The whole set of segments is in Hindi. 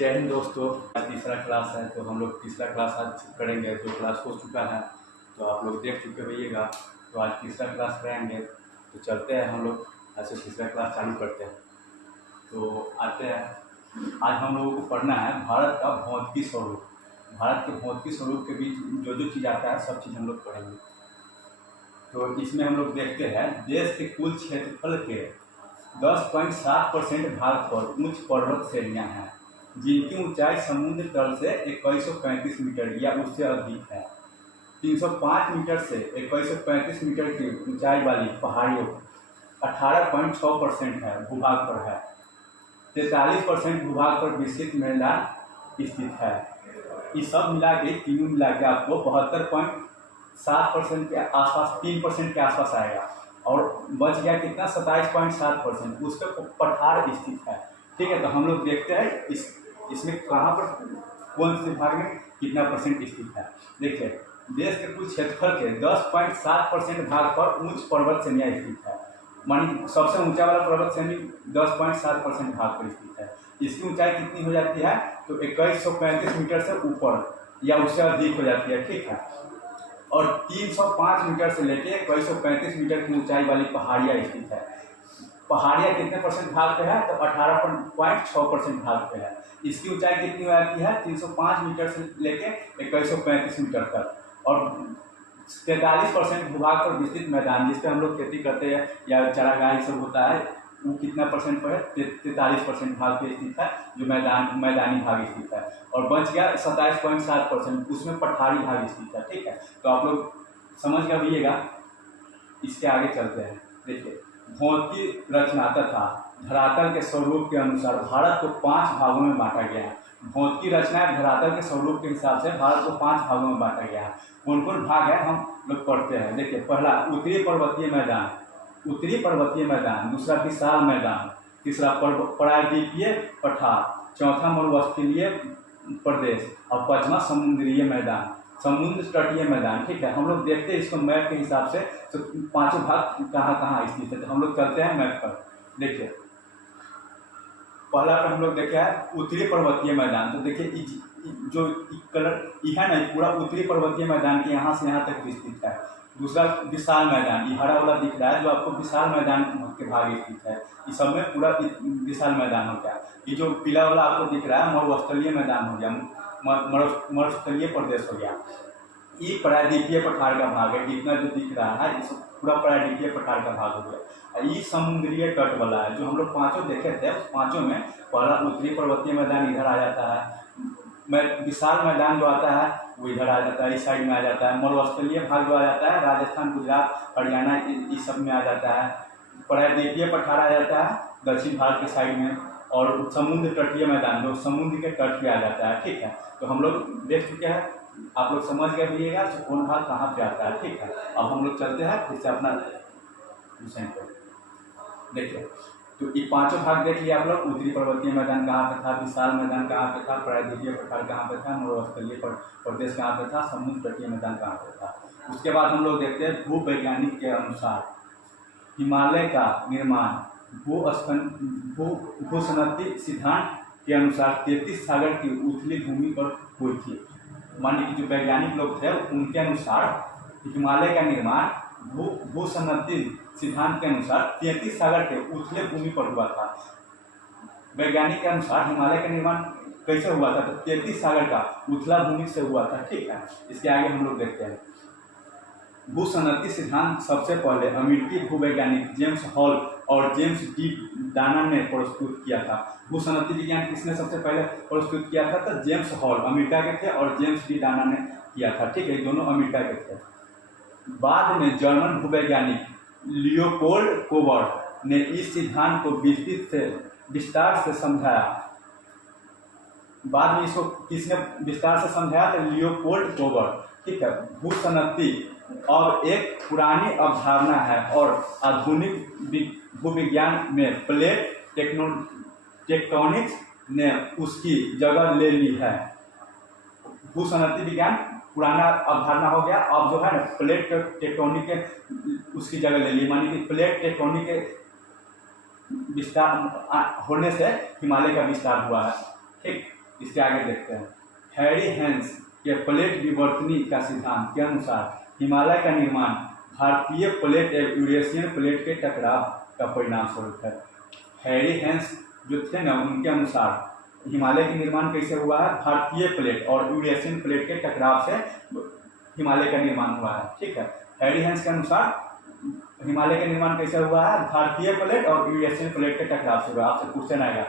जय हिंद दोस्तों। आज तीसरा क्लास है तो हम लोग तीसरा क्लास आज करेंगे। जो क्लास हो चुका है तो आप लोग देख चुके होइएगा, तो आज तीसरा क्लास करेंगे। तो चलते हैं हम लोग ऐसे तीसरा क्लास चालू करते हैं। तो आते हैं। आज हम लोगों को पढ़ना है भारत का भौतिकी स्वरूप। भारत के भौतिकी स्वरूप के बीच जो जो चीज़ आता है सब चीज़ हम लोग पढ़ेंगे। तो इसमें हम लोग देखते हैं देश के कुल क्षेत्रफल के 10.7% भाग पर उच्च पर्वत श्रेणियाँ हैं जिनकी ऊंचाई समुद्र तल से 2135 मीटर या उससे अधिक है। 305 मीटर से 2135 मीटर की ऊंचाई वाली पहाड़ियों 18.6% है भूभाग पर है। 43% भूभाग पर विस्तृत मैदान स्थित है। ये सब मिला के तीनों मिला के आपको 72.7% के आसपास 3% के आसपास आएगा। और बच गया कितना 27.7%, उस पर पठार स्थित है। ठीक है, तो हम लोग देखते हैं इसमें कहाँ पर कौन से भाग में कितना परसेंट स्थित है। देखिए, देश के कुल क्षेत्रफल के 10.7% भाग पर उच्च पर्वत श्रेणियाँ स्थित है। मानी सबसे ऊंचा वाला पर्वत श्रेणी 10.7% भाग पर स्थित है। इसकी ऊंचाई कितनी हो जाती है तो 2135 मीटर से ऊपर या उससे अधिक हो जाती है। ठीक है, और 305 मीटर से लेके 2135 मीटर की ऊंचाई वाली पहाड़ियाँ स्थित है। पहाड़ियाँ कितने परसेंट भाग पे है तो 18.6% भाग पे है। इसकी ऊंचाई कितनी हो जाती है 305 मीटर से लेके 2135 मीटर तक। और 43% भूभाग पर विस्तृत मैदान जिसपे हम लोग खेती करते हैं या चारागाह सब होता है, वो कितना परसेंट पर है 43% भाग पे स्थित है, जो मैदानी भाग स्थित है। और बच गया 27.7%, उसमें पठारी भाग स्थित है। ठीक है, तो आप लोग समझ कर आइएगा। इसके आगे चलते हैं। देखिए, भौतिकी रचना तथा धरातल के स्वरूप के अनुसार भारत को 5 भागों में बांटा गया है। भौतिकी रचना धरातल के स्वरूप के हिसाब से भारत को 5 भागों में बांटा गया है। कौन कौन भाग है हम लोग पढ़ते हैं। देखिए, पहला उत्तरी पर्वतीय मैदान, दूसरा विशाल मैदान, तीसरा प्रायद्वीपीय पठार, चौथा मरुस्थलीय प्रदेश और पांचवा समुद्रीय मैदान, समुद्र तटीय मैदान। ठीक है, हम लोग देखते हैं इसको मैप के हिसाब से तो पांचों भाग कहाँ कहाँ स्थित है। तो हम लोग चलते हैं मैप पर। देखिए, पहला पर हम लोग देखे है उत्तरी पर्वतीय मैदान। तो देखिए जो कलर यह है ना, पूरा उत्तरी पर्वतीय मैदान के यहाँ से यहाँ तक विस्तृत है। दूसरा विशाल मैदान, ये हरा वाला दिख रहा है जो आपको विशाल मैदान के भाग स्थित है। इस सब में पूरा विशाल मैदान हो गया। ये जो पीला वाला आपको दिख रहा है मरुस्थलीय मैदान हो गया, मरुस्थलीय प्रदेश हो गया। ये प्रायद्वीपीय पठार का भाग है। इतना जो दिख रहा है इस पूरा प्रायद्वीपीय पठार का भाग हो गया। ये समुद्रीय तट वाला है जो हम लोग पांचों देखे थे। उस पांचों में पहला उत्तरी पर्वतीय मैदान इधर आ जाता है, विशाल मैदान जो आता है वो इधर आ जाता है, इस साइड में आ जाता है। मरुस्थलीय भाग जो आ जाता है राजस्थान, गुजरात, हरियाणा इस सब में आ जाता है। प्रायद्वीपीय पठार आ जाता है दक्षिण भारत के साइड में। और समुद्र तटीय मैदान जो समुद्र के तट पे आ जाता है। ठीक है, तो हम लोग देख चुके हैं, आप लोग समझ गए रहिएगा कौन भाग कहाँ पे आता है। ठीक है, अब हम लोग चलते हैं फिर से अपना विषय पर। देखिए, तो ये पांचों भाग देख लिया आप लोग। उत्तरी पर्वतीय मैदान कहाँ पे था, विशाल मैदान कहाँ पे था, प्रायद्वीपीय पठार कहाँ पे था, मरुस्थलीय प्रदेश कहाँ पे था, समुद्र तटीय मैदान कहाँ पे था। उसके बाद हम लोग देखते हैं भूवैज्ञानिक के अनुसार हिमालय का निर्माण भूसनती सिद्धांत के अनुसार 33 सागर की उथली भूमि पर हुई थी। मानिए कि जो वैज्ञानिक लोग थे उनके अनुसार हिमालय का निर्माण भूसनती सिद्धांत के अनुसार 33 सागर के उथले भूमि पर हुआ था। वैज्ञानिक के अनुसार हिमालय का निर्माण कैसे हुआ था तो 33 सागर का उथला भूमि से हुआ था। ठीक है, इसके आगे हम लोग देखते हैं। भूसनती सिद्धांत सबसे पहले अमेरिकी भूवैज्ञानिक जेम्स हॉल और जेम्स डी डाना ने प्रस्तुत किया था। भूसनती विज्ञान किसने सबसे पहले प्रस्तुत किया था तो जेम्स हॉल अमेरिका के थे और जेम्स डी डाना ने किया था। ठीक है, दोनों अमेरिका के थे। बाद में जर्मन भूवैज्ञानिक लियोपोल्ड कोबर ने इस सिद्धांत को विस्तार से समझाया। बाद में इसको किसने विस्तार से समझाया तो लियोपोल्ड कोबर। ठीक है, भूसनती और एक पुरानी अवधारणा है और आधुनिक भूविज्ञान में प्लेट टेक्टोनिक्स ने उसकी जगह ले ली है। भूसनती विज्ञान पुराना अवधारणा हो गया, अब जो है ना प्लेट टेक्टोनिक के उसकी जगह ले ली। मानी कि प्लेट टेक्टोनिक के विस्तार होने से हिमालय का विस्तार हुआ है। ठीक, इसके आगे देखते हैं। हैरी हेंस के प्लेट विवर्तनी का सिद्धांत के अनुसार हिमालय का निर्माण भारतीय प्लेट एवं यूरेशियन प्लेट के टकराव का परिणाम स्वरूप है। हैरी हेंस जो थे ना, उनके अनुसार हिमालय का निर्माण कैसे हुआ है, भारतीय प्लेट और यूरेशियन प्लेट के टकराव से हिमालय का निर्माण हुआ है। ठीक है, हैरी हेंस के अनुसार हिमालय का निर्माण कैसे हुआ है, भारतीय प्लेट और यूरेशियन प्लेट के टकराव से हुआ। आपसे क्वेश्चन आएगा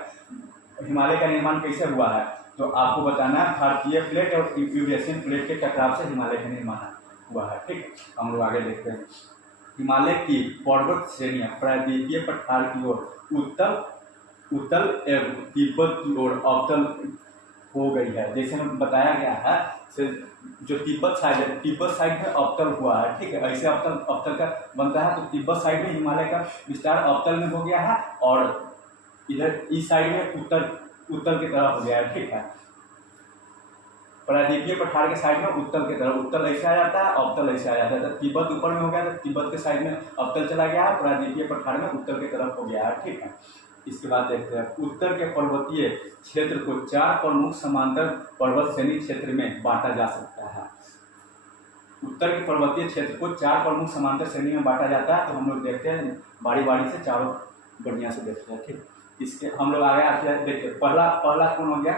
हिमालय का निर्माण कैसे हुआ है, तो आपको बताना है भारतीय प्लेट और यूरेशियन प्लेट के टकराव से हिमालय का निर्माण हुआ है। ठीक, हम लोग आगे देखते हैं। हिमालय की पर्वत श्रेणियां प्रायद्वीपीय पठार की ओर उत्तल एवं तिब्बत की ओर अवतल हो गई है। जैसे हम बताया गया है, जो तिब्बत साइड में अवतल हुआ है। ठीक है, ऐसे अवतल का बनता है, तो तिब्बत साइड में हिमालय का विस्तार अवतल में हो गया है और इधर इस साइड में उत्तर की तरफ हो गया है। ठीक है, प्रायद्वीपीय पठार के साइड में उत्तर की तरफ, उत्तर ऐसे आ जाता है, अवतल ऐसे आ जाता है। तो तिब्बत ऊपर में हो गया, तो तिब्बत के साइड में अवतल चला गया है, प्रायद्वीपीय पठार में उत्तर की तरफ हो गया है। ठीक है, इसके बाद देखते हैं। उत्तर के पर्वतीय क्षेत्र को 4 प्रमुख समांतर पर्वत श्रेणी क्षेत्र में बांटा जा सकता है। उत्तर के पर्वतीय क्षेत्र को 4 प्रमुख समांतर श्रेणी में बांटा जाता है। तो हम लोग देखते हैं बारी बारी से, चारों बढ़िया से देखते हैं। ठीक, इसके हम लोग आगे देखते हैं। पहला कौन हो गया,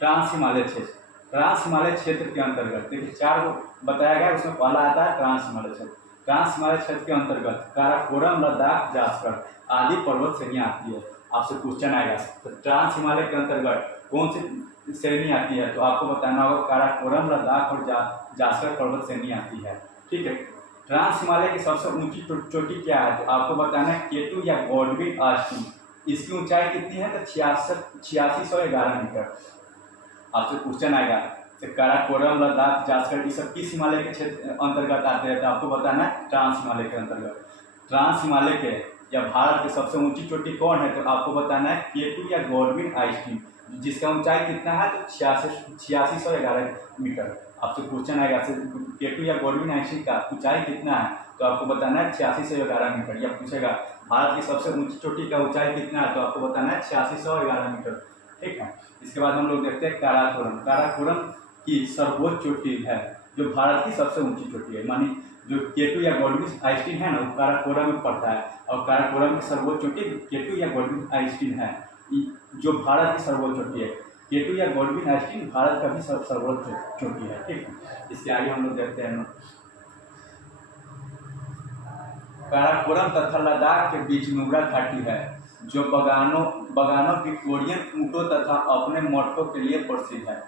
ट्रांस हिमालय क्षेत्र। ट्रांस हिमालय क्षेत्र के अंतर्गत देखिए 4 को बताया गया, उसमें पहला आता है ट्रांस हिमालय क्षेत्र। ट्रांस हिमालय क्षेत्र के अंतर्गत काराकोरम, लद्दाख, जास्कर आदि पर्वत श्रेणियां आती है। आपसे क्वेश्चन आएगा, तो ट्रांस हिमालय के अंतर्गत कौन सी श्रेणी आती है, तो आपको बताना होगा काराकोरम, लद्दाख और जास्कर पर्वत श्रेणी आती है। ठीक है, ट्रांस हिमालय की सबसे ऊंची चोटी क्या है, तो आपको बताना है केटू या गॉडविन आस्टीन। इसकी ऊंचाई कितनी है, तो 8611 मीटर। आपसे क्वेश्चन आएगा, तो काराकोरम, लद्दाख, जास्कर ये सब किस हिमालय के क्षेत्र अंतर्गत आते हैं, तो आपको बताना है ट्रांस हिमालय के अंतर्गत। ट्रांस हिमालय के या भारत की सबसे ऊंची चोटी कौन है, तो आपको बताना है केटू या गॉडविन आइस्टीन, जिसका ऊंचाई कितना है, तो 8611 मीटर। आपसे क्वेश्चन आएगा केटू या गॉडविन आइस्टीन का ऊंचाई कितना है, तो आपको बताना है 8611 मीटर। या पूछेगा भारत की सबसे ऊंची चोटी का ऊंचाई कितना है, तो आपको बताना है 8611 मीटर। ठीक है, इसके बाद हम लोग देखते हैं काराकोरम। काराकोरम की सर्वोच्च चोटी है, जो भारत की सबसे ऊंची चोटी है। मानी जो केटू या गॉडविन आइस्टीन है ना, वो काराकोरम में पड़ता है, और काराकोरम की सर्वोच्च चोटी केटू या गॉडविन आइस्टीन है, जो भारत की सर्वोच्च चोटी है। केटू या गॉडविन आइस्टीन भारत का भी सर्वोच्च चोटी है। ठीक है, इसके आगे हम लोग देखते हैं। काराकोरम तथा लद्दाख के बीच नुब्रा घाटी है, जो बगानों विक्टोरियन ऊंटों तथा अपने मठों के लिए प्रसिद्ध है।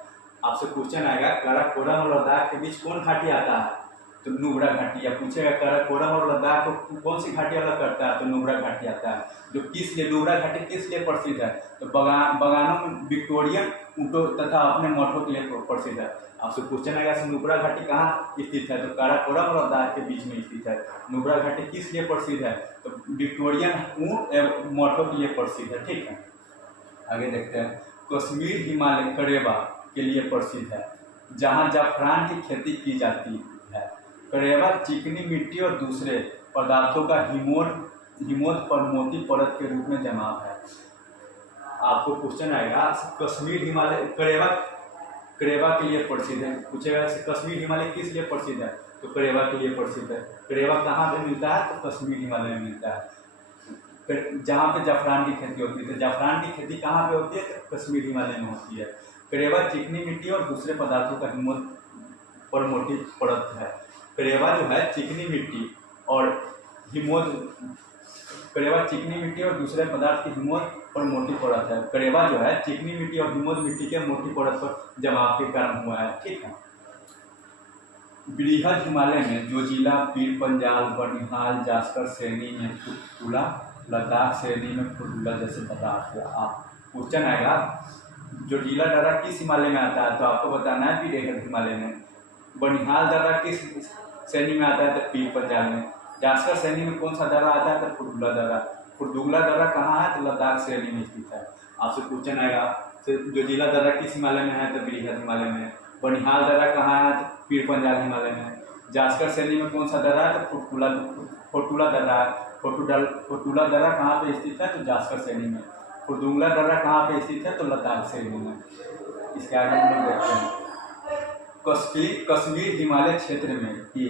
आपसे क्वेश्चन आएगा काराकोरम और लद्दाख के बीच कौन घाटी आता है, तो नुब्रा घाटी। या पूछेगा काराकोरम और लद्दाख को कौन सी घाटी अलग करता है, तो नुब्रा घाटी आता है। जो किस लिए नुब्रा घाटी किस लिए प्रसिद्ध है, तो बगानों में विक्टोरियन ऊंटों तथा अपने मठों के लिए प्रसिद्ध है। आपसे क्वेश्चन आएगा नुब्रा घाटी कहाँ स्थित है, तो काराकोरम और लद्दाख के बीच में स्थित है। नुब्रा घाटी किस लिए प्रसिद्ध है, तो विक्टोरियन ऊंट एवं मठों के लिए प्रसिद्ध है। ठीक है, आगे देखते हैं। कश्मीर हिमालय करेबा के लिए प्रसिद्ध है, जहाँ जाफरान की खेती की जाती है। करेबा चिकनी मिट्टी और दूसरे पदार्थों का हिमोद पर मोती परत के रूप में जमाव है। आपको क्वेश्चन आएगा कश्मीर हिमालय करेबा के लिए प्रसिद्ध है। पूछेगा कश्मीर हिमालय किस लिए प्रसिद्ध है, तो करेबा के लिए प्रसिद्ध है। करेबा कहाँ पे मिलता है, तो कश्मीर हिमालय में मिलता है, जहाँ पे जाफरान की खेती होती है। तो जाफरान की खेती कहाँ पे होती है, तो कश्मीर हिमालय में होती है। करेबा चिकनी मिट्टी और दूसरे पदार्थों का हिमोद पर मोटी परत है। करेबा जो है चिकनी मिट्टी और करेबा चिकनी मिट्टी और दूसरे पदार्थ की हिमोद पर मोटी परत है। करेबा जो है चिकनी मिट्टी और हिमोद मिट्टी के मोटी परत पर जमाव के कारण हुआ है। ठीक है, बृहद हिमालय में जोजिला, पीर पंजाल, बनिहाल, जास्कर श्रेणी में फुटुला, लद्दाख श्रेणी में फुटुला जैसे पदार्थ है। आप क्वेश्चन आएगा जोजिला दर्रा किस हिमालय में आता है, तो आपको बताना है बृहद हिमालय में। बनिहाल दर्रा किस श्रेणी में आता है, तो पीर पंजाल में। जास्कर श्रेणी में कौन सा दर्रा आता है, तो फुटुला दर्रा। फुटुला दर्रा कहाँ है, तो लद्दाख श्रेणी में स्थित है। आपसे क्वेश्चन आएगा जोजिला दर्रा किस हिमालय में है, तो बृहद हिमालय में। बनिहाल दर्रा कहाँ है, तो पीर पंजाल हिमालय में। जास्कर श्रेणी में कौन सा दर्रा है, तो फोटुला दर्रा है। फोटुला दर्रा कहाँ पे स्थित है, तो जास्कर श्रेणी में। फुटुला दर्रा कहाँ पे स्थित है, तो लद्दाख श्रेणी में। इसके आगे हम लोग देखते हैं कश्मीर हिमालय क्षेत्र में ही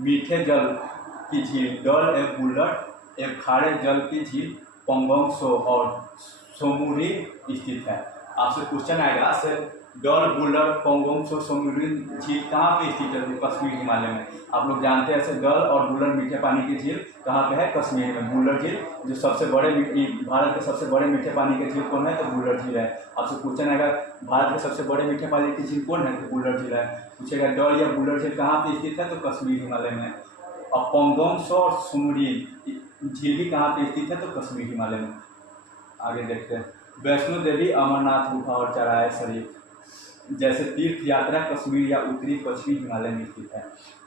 मीठे जल की झील डल एवं बुल्लट एवं खारे जल की झील पंगोंग सो और सोमुरी स्थित है। आपसे क्वेश्चन आएगा सर, डल बुल्लट पंगोंग सो सोमुरी झील कहाँ पे स्थित है? कश्मीर हिमालय में। आप लोग जानते हैं सर, डल और बुल्लट मीठे पानी की झील कहाँ पे है? कश्मीर में। बुल्लट झील जो सबसे बड़े भारत के सबसे बड़े मीठे पानी की झील कौन है? तो बुल्लट झील है। आपसे क्वेश्चन आएगा भारत के सबसे बड़े मीठे पानी की झील कौन है? तो बुल्लट झील है। पूछेगा डल या बुल्लट झील कहाँ पे स्थित है? तो कश्मीर हिमालय में। और पंगोंग सो और सोमुरी झील भी कहाँ पे स्थित है? तो कश्मीर हिमालय में। आगे देखते हैं, वैष्णो देवी, अमरनाथ गुफा और चराय शरीफ जैसे तीर्थ यात्रा कश्मीर या उत्तरी पश्चिमी हिमालय में स्थित है।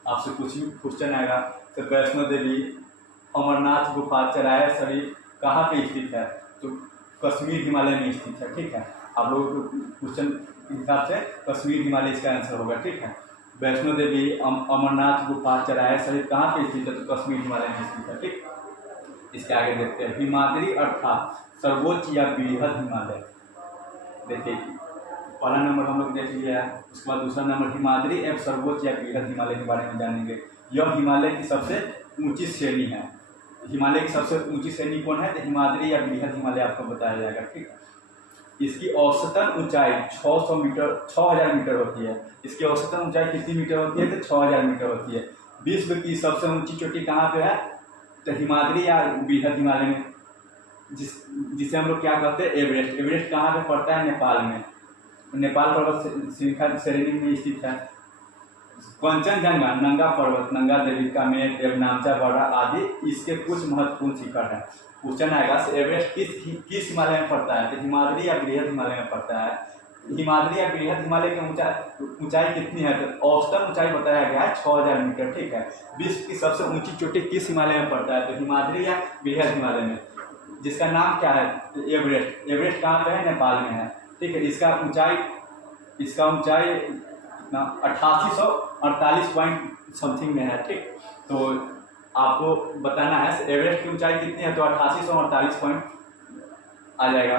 आपसे कुछ क्वेश्चन आएगा तो वैष्णो देवी, अमरनाथ गुफा, चराय शरीफ कहाँ पे स्थित है? तो कश्मीर हिमालय में स्थित है। ठीक है, आप लोगों को क्वेश्चन के हिसाब से कश्मीर हिमालय इसका आंसर होगा। ठीक है, वैष्णो देवी, अमरनाथ गुफा, चराय शरीफ कहाँ पे स्थित है? तो कश्मीर हिमालय में स्थित है। ठीक, इसके आगे देखते हैं, हिमाद्री अर्थात सर्वोच्च या बृहद हिमालय। देखिए पहला नंबर हम लोग देख लिया है, उसके बाद दूसरा नंबर हिमाद्री एवं सर्वोच्च या बृहद हिमालय के बारे में जानेंगे। यह हिमालय की सबसे ऊंची श्रेणी है। हिमालय की सबसे ऊंची श्रेणी कौन है? तो हिमाद्री या बृहद हिमालय आपको बताया जाएगा। ठीक है, इसकी औसतन ऊंचाई 6000 मीटर होती है। इसकी औसतन ऊंचाई कितनी मीटर होती है? तो 6000 मीटर होती है। विश्व की सबसे ऊंची चोटी कहाँ पे है? तो हिमाद्री या बृहद हिमालय में, जिसे हम लोग क्या कहते हैं? एवरेस्ट। एवरेस्ट कहाँ पे पड़ता है? नेपाल में। नेपाल पर्वत श्रेणी में स्थित है। कंचनजंगा, नंगा पर्वत, नंगा देवी, कामेट एवं नामचा बड़ा आदि इसके कुछ महत्वपूर्ण शिखर हैं। क्वेश्चन आएगा एवरेस्ट किस हिमालय में पड़ता है? तो हिमाद्री या बृहद हिमालय में पड़ता है। हिमाद्री या बृहद हिमालय की ऊंचाई कितनी है? तो औसतन ऊंचाई बताया गया है 6000 मीटर। ठीक है, विश्व की सबसे ऊंची चोटी किस हिमालय में पड़ता है? तो हिमाद्री या बृहद हिमालय में, जिसका नाम क्या है? तो एवरेस्ट। एवरेस्ट कहाँ पे है? नेपाल में है। ठीक है, इसका ऊंचाई कितना? 8848 पॉइंट समथिंग में है। ठीक, तो आपको बताना है एवरेस्ट की ऊंचाई कितनी है? तो 8848 पॉइंट आ जाएगा।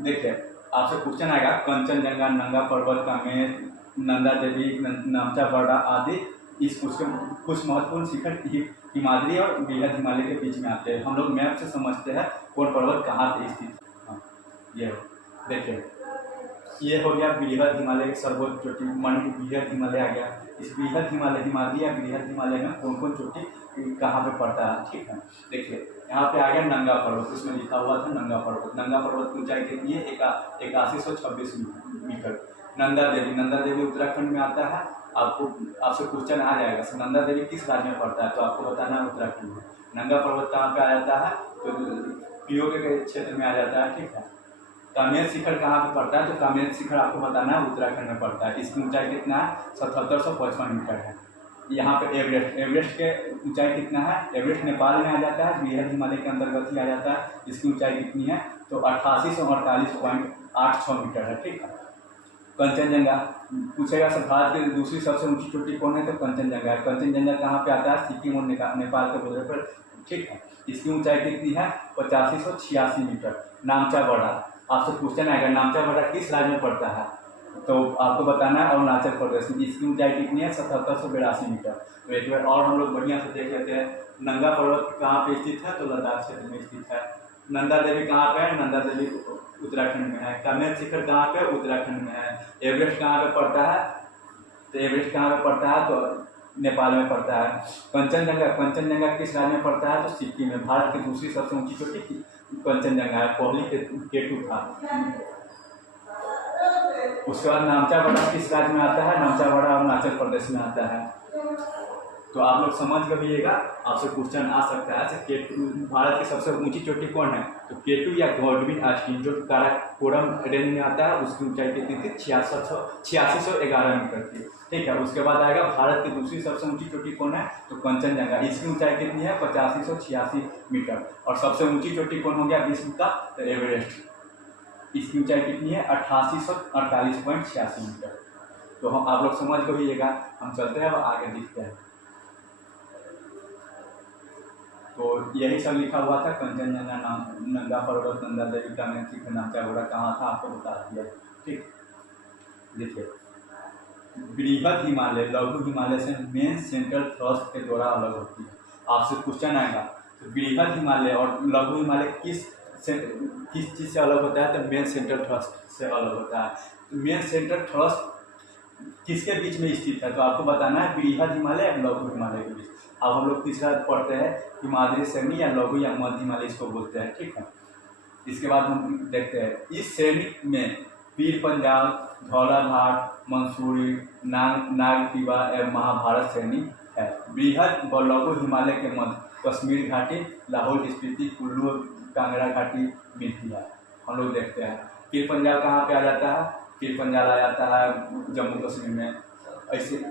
देखिए आपसे क्वेश्चन आएगा कंचनजंगा, नंगा पर्वत, कामेट, नंदा देवी, नामचा बड़ा आदि इस कुछ महत्वपूर्ण शिखर हिमाद्री और बृहद हिमालय के बीच में आते हैं। हम लोग मैप से समझते हैं कौन पर्वत कहाँ पे स्थित है। हाँ, ये देखिए, ये हो गया बृहद हिमालय की सर्वोच्च चोटी, मान बृहद हिमालय आ गया। इस बृहद हिमालय, हिमाद्री या बृहद हिमालय में कौन कौन चोटी कहाँ पे पड़ता है? ठीक है, देखिए यहाँ पे आ गया नंगा पर्वत, इसमें लिखा हुआ था नंगा पर्वत। नंगा पर्वत की ऊंचाई कितनी है? 8126 मीटर। नंदा देवी उत्तराखंड में आता है। आपसे क्वेश्चन आ जाएगा नंदा देवी किस राज्य में पड़ता है? तो आपको बताना है उत्तराखंड में। नंगा पर्वत कहाँ पे आ जाता है? तो पीओके के क्षेत्र में आ जाता है। ठीक है, कामेट शिखर कहाँ पे पड़ता है? तो कामेट शिखर आपको बताना है उत्तराखंड में पड़ता है। इसकी ऊंचाई कितना है? 7755 मीटर है। यहाँ पे एवरेस्ट के ऊंचाई कितना है? एवरेस्ट नेपाल में आ जाता है, बृहद हिमालय के अंतर्गत ही आ जाता है। इसकी ऊंचाई कितनी है? तो 8848.86 मीटर है। ठीक है, कंचनजंगा पूछेगा सर भारत की दूसरी सबसे ऊंची चोटी कौन है? तो कंचनजंगा है। कंचनजंगा कहाँ पे आता है? सिक्किम और नेपाल के बॉर्डर पर। ठीक है, इसकी ऊंचाई कितनी है? 8586 मीटर। नामचा बड़ा, आपसे क्वेश्चन आएगा नामचा बड़ा किस राज्य में पड़ता है? तो आपको बताना है अरुणाचल प्रदेश में। इसकी ऊंचाई कितनी है? 7782 मीटर। तो एक बार और हम लोग बढ़िया से देख लेते हैं। नंगा पर्वत कहाँ पे स्थित है? तो लद्दाख क्षेत्र में स्थित है। नंदा देवी कहाँ पे है? नंदा देवी उत्तराखंड में है। कामेट शिखर कहाँ पे? उत्तराखंड में है। एवरेस्ट कहाँ पे पड़ता है? तो एवरेस्ट कहाँ पे पड़ता है? तो नेपाल में पड़ता है। कंचनजंगा किस राज्य में पड़ता है? तो सिक्किम में। भारत की दूसरी सबसे ऊंची चोटी कंचनजंगा है, पहली केटू था। उसके बाद नामचा बड़ा किस राज्य में आता है? नामचा बड़ा अरुणाचल प्रदेश में आता है। तो आप लोग समझ करिएगा, आपसे क्वेश्चन आ सकता है केटू भारत की सबसे ऊंची चोटी कौन है? तो केटू या गॉडविन ऑस्टिन जो काराकोरम रेंज में आता है, उसकी ऊंचाई कितनी थी? 8611 मीटर थी। ठीक है, उसके बाद आएगा भारत की दूसरी सबसे ऊंची चोटी कौन है? तो कंचनजंगा। इसकी ऊंचाई कितनी है? 8586 मीटर। और सबसे ऊंची चोटी कौन हो गया विश्व का? तो एवरेस्ट। इसकी ऊंचाई कितनी है? 8848.86 मीटर। तो हम आप लोग समझ करिएगा। हम चलते हैं, अब आगे दिखते हैं। तो यही सब लिखा हुआ था, कंचनजंगा, नंगा पर्वत, नंदा देवी, कामेट शिखर, नामचा बड़ा कहाँ था आपको बता दिया। ठीक। देखिए, बृहद हिमालय लघु हिमालय से मेन सेंट्रल थ्रस्ट के द्वारा अलग होती है। आपसे क्वेश्चन आएगा तो बृहद हिमालय और लघु हिमालय किस चीज़ से अलग होता है, तो मेन सेंट्रल थ्रस्ट से अलग होता है। तो मेन सेंट्रल थ्रस्ट किसके बीच में स्थित है, तो आपको बताना है बृहद हिमालय और लघु हिमालय के बीच। अब हम लोग तीसरा पढ़ते हैं हिमालय श्रेणी या लघु या मध्य हिमालय इसको बोलते हैं, ठीक है। इसके बाद हम देखते हैं इस श्रेणी में पीर पंजाल, धौलाघाट, मंसूरी, नागटिवा एवं महाभारत श्रेणी है। बृहद व लघु हिमालय के मध्य कश्मीर घाटी, लाहौल स्पीति, कुल्लू, कांगड़ा घाटी मिलती है। हम लोग देखते हैं पीर पंजाल कहाँ पे आ जाता है, पीर पंजाल आ जाता है जम्मू कश्मीर में। ऐसे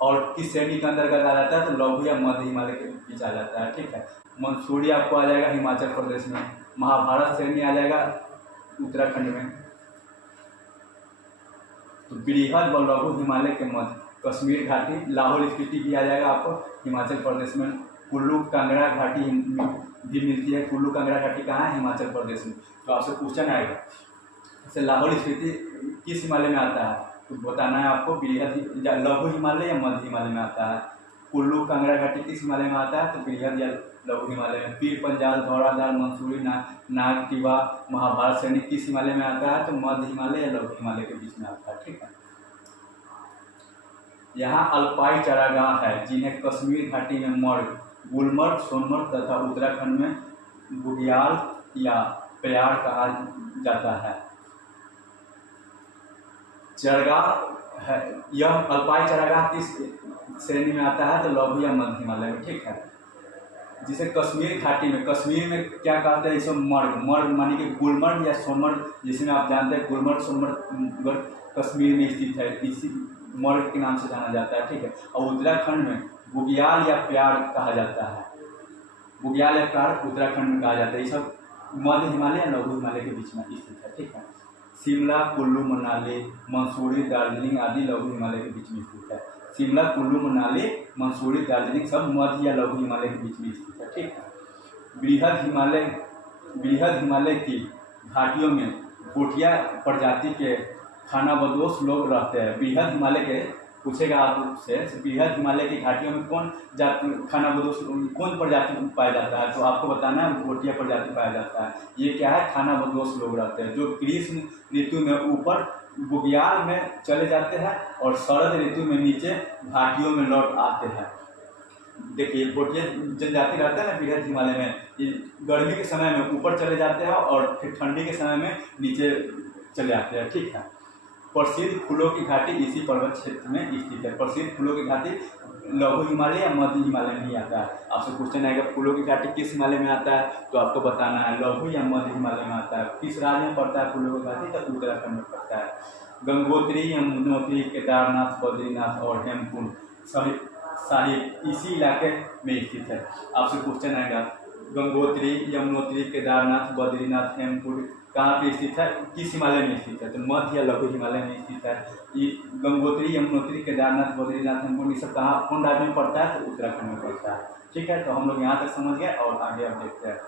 और किस श्रेणी के अंतर्गत आ जाता है, तो लघु या मध्य हिमालय के बीच आ जाता है, ठीक है। मंसूरी आपको आ जाएगा हिमाचल प्रदेश में, महाभारत श्रेणी आ जाएगा उत्तराखंड में। तो बृहद व लघु हिमालय के मध्य कश्मीर घाटी, लाहौल स्पीति भी आ जाएगा आपको हिमाचल प्रदेश में। कुल्लू कांगड़ा घाटी भी मिलती है। कुल्लू कांगड़ा घाटी कहाँ है, हिमाचल प्रदेश में। तो आपसे क्वेश्चन आएगा जैसे लाहौल स्पीति किस हिमालय में आता है, तो बताना है आपको बृहद या लघु हिमालय या मध्य हिमालय में आता है। कुल्लू कांगड़ा घाटी किस हिमालय में आता है, तो बृहद या लघु हिमालय में। पीर पंजाल, धौलाधार, मंसूरी, नागटिवा, महाभारत श्रेणी किस हिमालय में आता है, तो मध्य हिमालय या लघु हिमालय के बीच में आता है, ठीक है। यहाँ अल्पाई चारागाह है जिन्हें कश्मीर घाटी में मर्ग, गुलमर्ग, सोनमर्ग तथा उत्तराखंड में बुग्याल या प्यार कहा जाता है। चरागाह है, यह अल्पाई चारागाह किस श्रेणी में आता है, तो लघु या मध्य हिमालय में, ठीक है। जिसे कश्मीर घाटी में, कश्मीर में क्या कहते हैं, इसे मर्ग मानी कि गुलमर्ग या सोनमर्ग, जिसमें आप जानते हैं गुलमर्ग सोनमर्ग कश्मीर में स्थित है, इसी मर्ग के नाम से जाना जाता है, ठीक है। और उत्तराखंड में बुग्याल या प्यार कहा जाता है, बुग्याल या प्यार उत्तराखंड में कहा जाता है। ये सब मध्य हिमालय या लघु हिमालय के बीच में स्थित है, ठीक है। शिमला, कुल्लू, मनाली, मंसूरी, दार्जिलिंग आदि लघु हिमालय के बीच में स्थित है। शिमला, कुल्लू, मनाली, मंसूरी, दार्जिलिंग सब मध्य या लघु हिमालय के बीच में स्थित है, ठीक है। बृहद हिमालय की घाटियों में गोटिया प्रजाति के खानाबदोश लोग रहते हैं। बृहद हिमालय के पूछेगा आपसे, बृहद हिमालय की घाटियों में कौन प्रजाति पाया जाता है, तो आपको बताना है गोटिया प्रजाति पाया जाता है। ये क्या है, खानाबदोश लोग रहते हैं जो ग्रीष्म ऋतु में ऊपर बुग्याल में चले जाते हैं और शरद ऋतु में नीचे घाटियों में लौट आते हैं। देखिए गोटिया जनजाति रहता है ना बृहद हिमालय में, ये गर्मी के समय में ऊपर चले जाते हैं और फिर ठंडी के समय में नीचे चले आते हैं, ठीक है। प्रसिद्ध फूलों की घाटी इसी पर्वत क्षेत्र में स्थित है। प्रसिद्ध फूलों की घाटी लघु हिमालय या मध्य हिमालय में ही आता है। आपसे क्वेश्चन आएगा फूलों की घाटी किस हिमालय में आता है, तो आपको बताना है लघु या मध्य हिमालय में आता है। किस राज्य में पड़ता है फूलों की घाटी, तो उत्तराखंड में पड़ता है। गंगोत्री, यमुनोत्री, केदारनाथ, बद्रीनाथ और हेमकुंड सभी साहिब इसी इलाके में स्थित है। आपसे क्वेश्चन आएगा गंगोत्री, यमुनोत्री, केदारनाथ, बद्रीनाथ, हेमकुंड कहाँ पे स्थित है, किस हिमालय में स्थित है, तो मध्य या लघु हिमालय में स्थित है। ये गंगोत्री, यमुनोत्री, केदारनाथ, बद्रीनाथ, हेमकुंड ये सब कहाँ कौन राज्य में पड़ता है, तो उत्तराखंड में पड़ता है, ठीक है। तो हम लोग यहाँ तक समझ गए और आगे अब देखते हैं।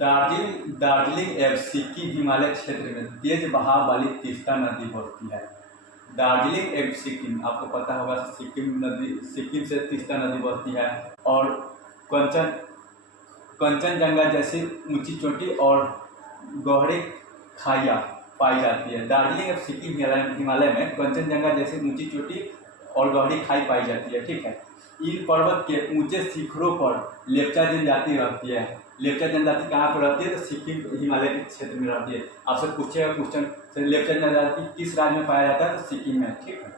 दार्जिलिंग एवं सिक्किम हिमालय क्षेत्र में तेज बहाव वाली तीस्ता नदी बहती है। दार्जिलिंग एवं सिक्किम, आपको पता होगा सिक्किम से तीस्ता नदी बहती है और कंचनजंगा जैसी ऊंची चोटी और गहरी खाइयाँ पाई जाती है। दार्जिलिंग और सिक्किम हिमालय में कंचनजंगा जैसी ऊंची चोटी और गहरी खाई पाई जाती है, ठीक है। इन पर्वत के ऊंचे शिखरों पर लेप्चा जनजाति रहती है। लेप्चा जनजाति कहाँ पर रहती है, तो सिक्किम हिमालय के क्षेत्र में रहती है। आपसे पूछेगा क्वेश्चन लेप्चा जनजाति किस राज्य में पाया जाता है, तो सिक्किम में, ठीक है।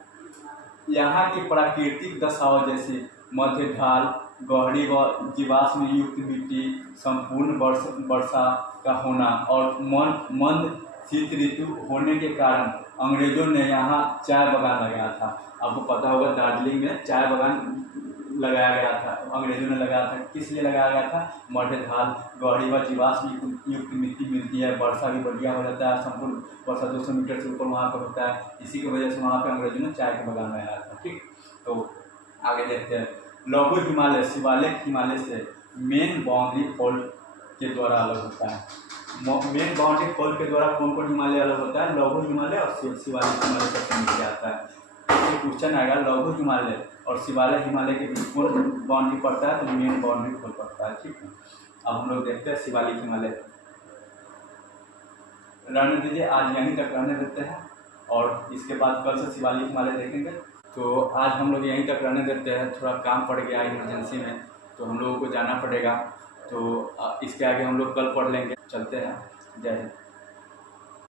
यहाँ की प्राकृतिक दशाओं जैसे मध्य ढाल, गहरी व जीवाश्म युक्त मिट्टी, संपूर्ण वर्षा का होना और मंद शीत ऋतु होने के कारण अंग्रेजों ने यहाँ चाय बागान लगाया था। आपको पता होगा दार्जिलिंग में चाय बागान लगाया गया था, अंग्रेजों ने लगाया था। किस लिए लगाया गया था, मध्य ढाल, गहरी व जीवाश्म युक्त मिट्टी मिलती है, वर्षा भी बढ़िया हो जाता है, संपूर्ण वर्षा 200 मीटर से ऊपर वहाँ पर होता है। इसी की वजह से वहाँ पर अंग्रेजों ने चाय का बागान लगाया था, ठीक। तो आगे देखते हैं। लघु हिमालय शिवालिक हिमालय से मेन बाउंड्री फॉल्ट के द्वारा अलग होता है। मेन बाउंड्री खोल के द्वारा कौन कौन हिमालय अलग होता है, लघु हिमालय और शिवालिक हिमालय सबसे नीचे आता है। तो क्वेश्चन आएगा लघु हिमालय और शिवालय हिमालय के बीच कौन बाउंड्री पड़ता है, तो मेन बाउंड्री खोल पड़ता है। ठीक है, अब हम लोग देखते हैं शिवालिक हिमालय। रहने दीजिए, आज यहीं तक रहने देते हैं और इसके बाद कल से शिवालिक हिमालय देखेंगे। तो आज हम लोग यहीं तक रहने देते हैं, थोड़ा काम पड़ गया इमरजेंसी में तो हम लोगों को जाना पड़ेगा। तो इसके आगे हम लोग कल पढ़ लेंगे। चलते हैं, जय हिंद।